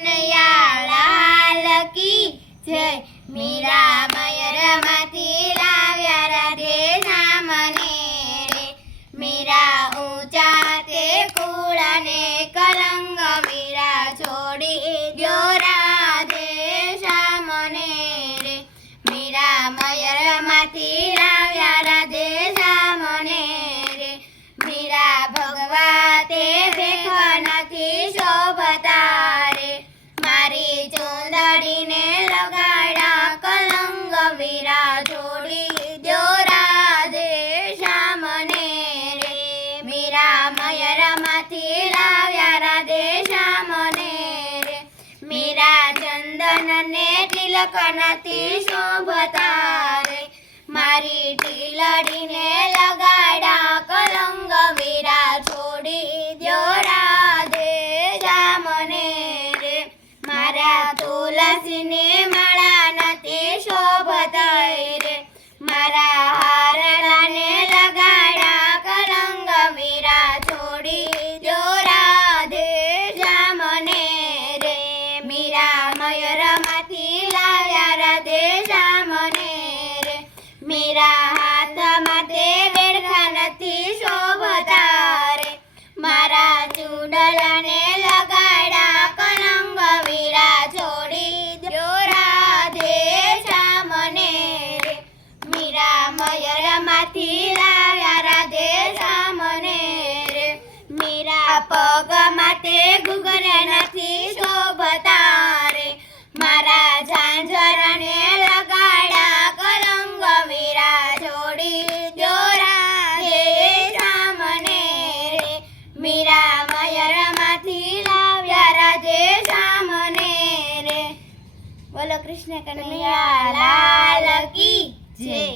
કનૈયા લાલ કી જય। મીરા મયરમાંથી લાવ્યા રાધે સામને રે। મીરા ઊંચા તે કુળને કલંગ મીરા છોડી દ્યો રાધે સામને રે। મીરા મયરમાંથી લાવ્યા રાધે સામને રે। મીરા ભગવા તે ભેખ નથી શોભતા રે। મારી ચૂંદડીને લગાડ્યા કલંગ મીરા છોડી દ્યો રાધે સામને રે। મીરા મયરમાંથી લાવ્યા રાધે સામને રે। મીરા ચંદનને તિલક નથી શોભતા રે। મારી ટીલડીને લગાડ્યા કલંગ મીરા છોડી દ્યો રાધે સામને રે। મારા તુલસીને માળા નથી શોભતા રે। મારા હારડાને લગાડ્યા કલંગ મીરા છોડી દ્યો રાધે સામને રે। મીરા મયરમાંથી લાવ્યા રાધે સામને રે। મીરા હાથમાં તે વેડખા નથી શોભતા રે। મારા ચૂડલાને લગાડ્યા કલંગ મીરા છોડી દ્યો રાધે સામને રે। મીરા મયરમાંથી લાવ્યા રાધે સામને રે। મીરા પગમાં તે ઘૂઘરા નથી શોભતા રે। મારા ઝાંઝરને લગાડ્યા કલંગ મીરા છોડી દ્યો રાધે સામને રે। મીરા મયરમાંથી લાવ્યા રાધે સામને રે। બોલો કૃષ્ણ કનૈયા લાલ